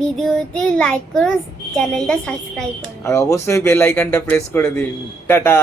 ভিডিওতে লাইক করুন, চ্যানেলটা সাবস্ক্রাইব করুন আর অবশ্যই বেল আইকনটা প্রেস করে দিন। টাটা।